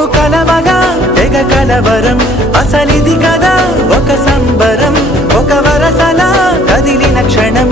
కొంగు కలవగా తెగ కలవరం అసలిది కదా ఒక సంబరం ఒక వరసలా కదిలిన క్షణం